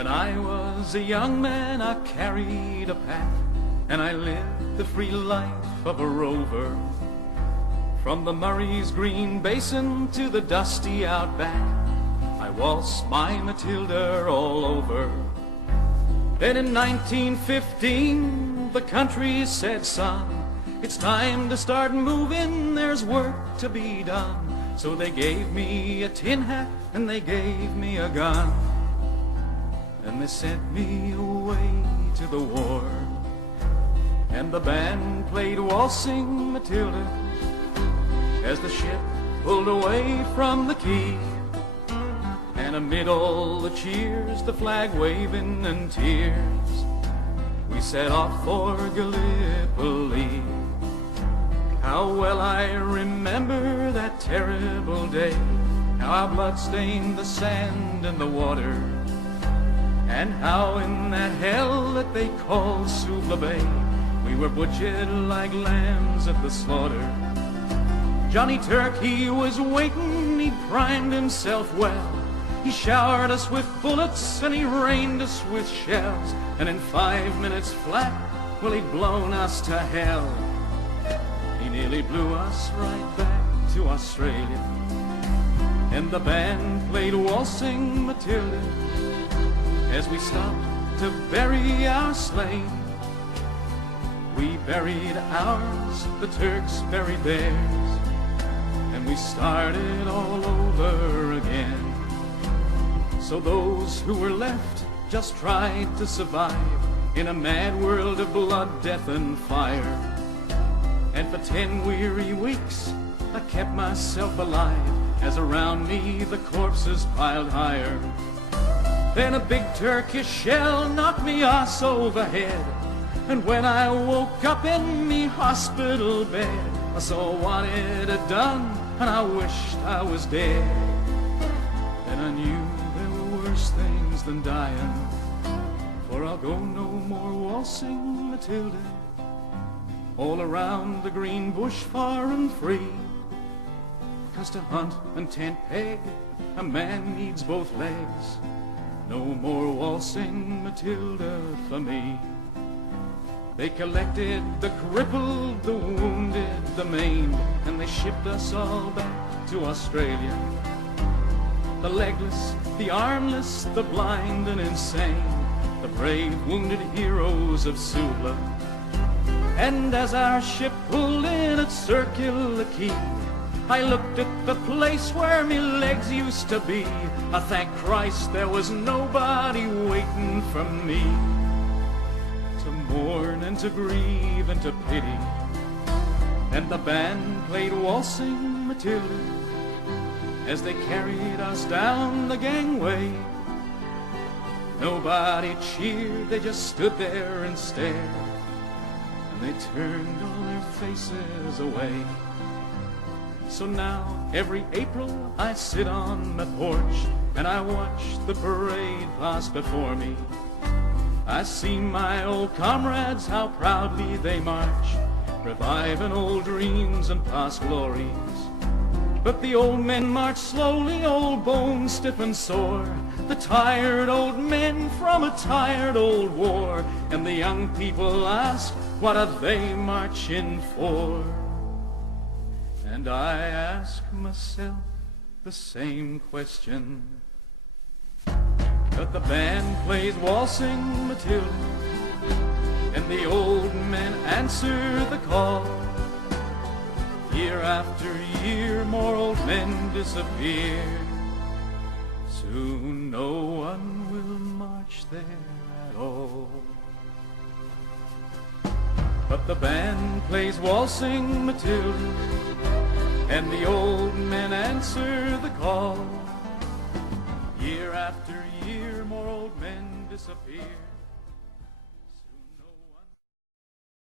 When I was a young man, I carried a pack, and I lived the free life of a rover. From the Murray's green basin to the dusty outback, I waltzed my Matilda all over. Then in 1915, the country said, son, it's time to start moving, there's work to be done. So they gave me a tin hat and they gave me a gun, and they sent me away to the war. And the band played Waltzing Matilda as the ship pulled away from the quay. And amid all the cheers, the flag waving and tears, we set off for Gallipoli. How well I remember that terrible day, how our blood stained the sand and the water, and how in that hell that they call Suvla Bay, we were butchered like lambs at the slaughter. Johnny Turk, he was waiting, he primed himself well. He showered us with bullets and he rained us with shells, and in 5 minutes flat, well, he'd blown us to hell. He nearly blew us right back to Australia. And the band played Waltzing Matilda as we stopped to bury our slain. We buried ours, the Turks buried theirs, and we started all over again. So those who were left just tried to survive in a mad world of blood, death, and fire. And for 10 weary weeks I kept myself alive as around me the corpses piled higher. Then a big Turkish shell knocked me ass overhead, and when I woke up in me hospital bed, I saw what it had done and I wished I was dead. Then I knew there were worse things than dying, for I'll go no more waltzing Matilda all around the green bush far and free. 'Cause to hunt and tent peg, a man needs both legs. No more waltzing Matilda for me. They collected the crippled, the wounded, the maimed, and they shipped us all back to Australia. The legless, the armless, the blind and insane, the brave wounded heroes of Suvla. And as our ship pulled in at Circular Quay, I looked at the place where me legs used to be. I thank Christ there was nobody waiting for me to mourn and to grieve and to pity. And the band played Waltzing Matilda as they carried us down the gangway. Nobody cheered, they just stood there and stared, and they turned all their faces away. So now, every April, I sit on my porch and I watch the parade pass before me. I see my old comrades, how proudly they march, reviving old dreams and past glories. But the old men march slowly, old bones stiff and sore, the tired old men from a tired old war. And the young people ask, what are they marching for? And I ask myself the same question. But the band plays Waltzing Matilda, and the old men answer the call. Year after year, more old men disappear. Soon no one will march there at all. But the band plays Waltzing Matilda, and the old men answer the call. Year after year, more old men disappear.